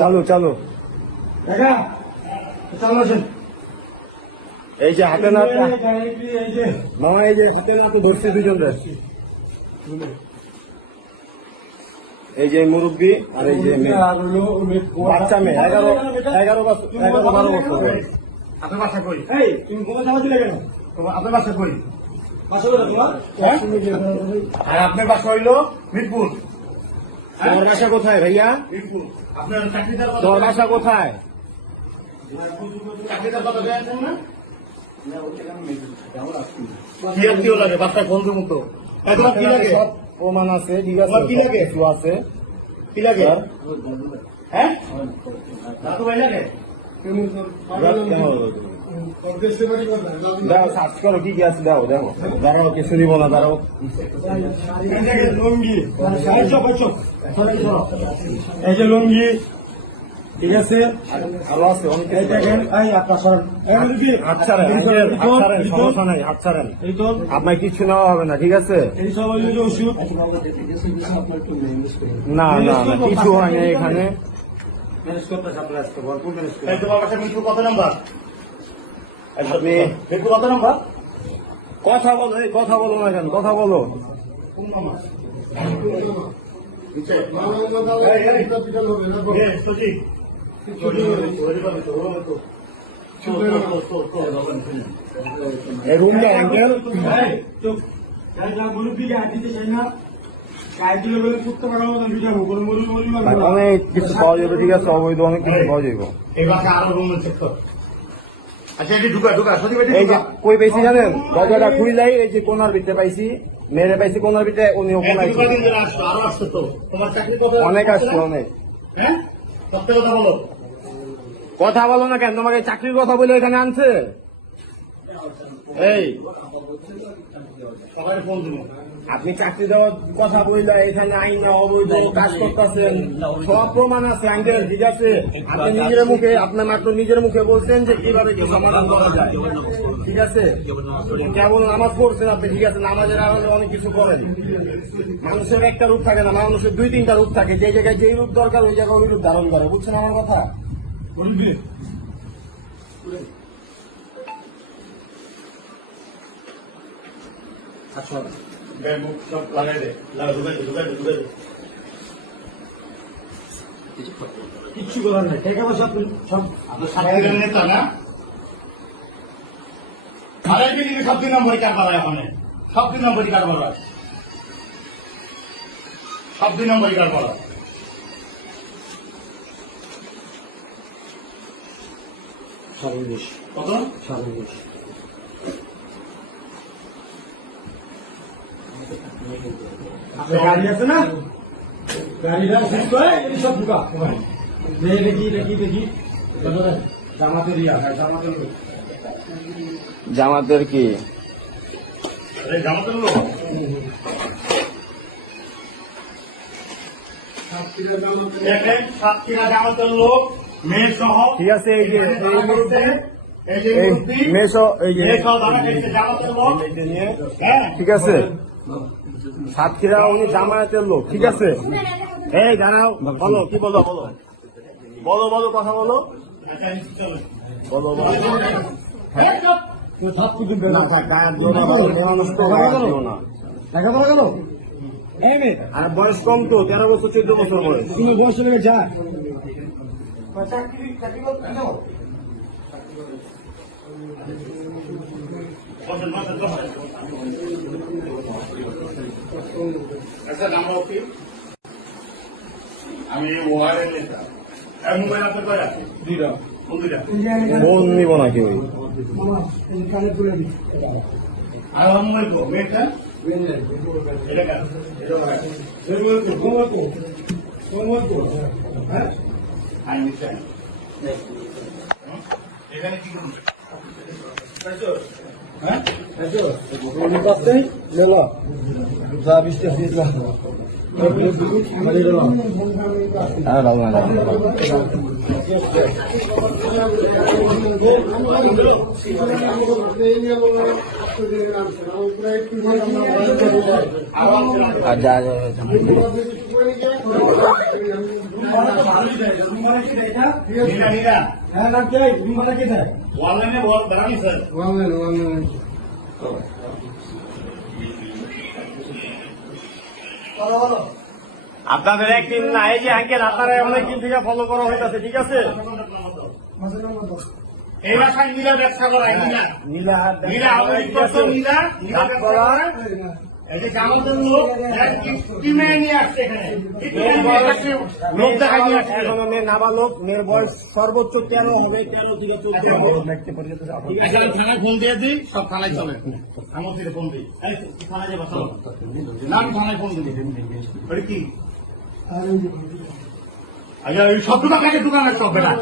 চালু চালু এই যে হাতে না মামা এই যে হাতে না তো ধরছে দুজন এই যে মুরব্বী আর এই যে বাচ্চা মেয়ে 11-12 বছর। আপনার বাসা কই? তুমি কোথায় যাওয়া দিলে কেন? আপনার বাসা কই? আর আপনার বাসা হইলো মিরপুর। তোমার বাসা কোথায় ভাইয়া? মিরপুর। আপনার চাকরিদার তোমার বাসা কোথায়? চাকরিদার কথা পেয়েছেন না? কি আত্মীয় লাগে বাচ্চা বন্ধু মতো? তোমার কি লাগে? সব প্রমাণ আছে, ঠিক আছে, তোমার কি লাগে? কিছু আছে। কি লাগে? হ্যাঁ দাদু ভাই লাগে? দাও সার্চ করো কি কি আছে, দাও দেখো। দাঁড়াও, কিছু দিব না, দাঁড়াও। লুঙ্গি এই যে লুঙ্গি, ঠিক আছে, ভালো আছে অনেক এই দেখেন, এই আপনার হাত ছাড়েন, সমস্যা নাই, হাত ছাড়েন। আপনার কিছু নেওয়া হবে না, ঠিক আছে? এই সব ওষুধ না না না, কিছু হয় না এখানে। কত নাম্বার? আপনি কত নাম্বার? কথা বলো, এই কথা বলো না কেন, কথা বলো। এই রুমটা অ্যাঙ্গেল অনেক কিছু পাওয়া যাবে, ঠিক আছে, অবৈধ অনেক কিছু পাওয়া যাবে। আচ্ছা এটি ঢুকা ঢুকা এই যে কই পাইছি জানেন, দরজাটা খুইলাই এই যে কোনার ভিতরে পাইছি, মেরে পাইছি কোনার ভিতরে, উনি ওখানে আরো আসতো তো তোমার চাকরি কথা অনেক আসছে, অনেক। হ্যাঁ সত্যি কথা বলো। কথা বলো না কেন, তোমাকে চাকরির কথা বলে এখানে আনছে। এই সবাই ফোন দিব। আপনি চাকরি দেওয়ার কথা বললে এখানে আইন না অবৈধ কাজ করতেছেন, সব প্রমাণ আছে আঙ্কেল, ঠিক আছে? আপনি নিজের মুখে, আপনি মাত্র নিজের মুখে বলছেন যে কিভাবে কি সমাধান করা যায়, ঠিক আছে? কেবল নামাজ পড়ছেন আপনি, ঠিক আছে, নামাজের আড়ালে অনেক কিছু করেন। মানুষের একটা রূপ থাকে না, মানুষের 2-3টা রূপ থাকে, যে জায়গায় যেই রূপ দরকার ওই জায়গায় ওই রূপ ধারণ করে, বুঝছেন আমার কথা? আচ্ছা ব্যাগ সব লাগাই দে, ঢুকাই দে, ঢুকাই দে, ঢুকাই দে। কিচ্ছু করার নাই, টাকা পয়সা সব আপনার নেতা না। আর একদিন সব 2 নম্বরই কারবার হয়, ওখানে সব 2 নম্বরই কারবার হয়, সব 2 নম্বরই কারবার হয়। কত? গাড়ি আছে না, গাড়িটা সব ঢুকা দেখি দেখি দেখি জামাতের জামাতের লোক, জামাতের কি জামাতের লোক সাতক্ষীরা জামাতের লোক মেয়ে সহ, ঠিক আছে? এই যে এই মেসো, এই যে জামাতের লোক, ঠিক আছে, সাতক্ষীরা উনি জামায়াতের লোক, ঠিক আছে? এই দাঁড়াও, বলো কি বলো, বলো বলো বলো, কথা বলো, বলো বলো। না থাক, গায়ের জোর না, মেয়ে মানুষ তো গায়ের জোর না। আর বয়স কম তো, 13 বছর 14 বছর বয়স। তুমি বয়স লেগে যা আমি ওয়ারের নেতা। মোবাইল আপনার কয়টা? 2টা। কোন 2টা? ফোন নিব না কেউ। আর মোবাইল কো মেয়েটা? এটা কার? এটা মোবাইল কো? হ্যাঁ? আই নিশ্চয়। এখানে কি করুন? হ্যাঁ? যা বৃষ্টি আসছে আর যা নীলা নীলা অনলাইনে বল বেড়ানি স্যার আপনাদের একদিন না এই যে আঙ্কেল আপনারা অনেকদিন থেকে ফলো করা হইতাছে, ঠিক আছে? এই বাসায় নীলা ব্যবসা করায় নীলা নীলা নীলা আওয়ামী করছো নীলা নীলা ব্যবসা করায় এই যে আমাদের লোক টিমে নিয়ে আসছে এখানে লোক দেখাই নিয়ে আসছে এখনো মেয়ে নাবালক, মেয়ের বয়স সর্বোচ্চ 13 হবে, 13 থেকে 14 হবে। আচ্ছা, আমি থানায় ফোন দিয়ে দিই, সব থানায় চলে আমার থেকে ফোন দিই এই, থানায় যাবো চলো না আমি থানায় ফোন দিই কি আচ্ছা এই সব দোকান সব বেটা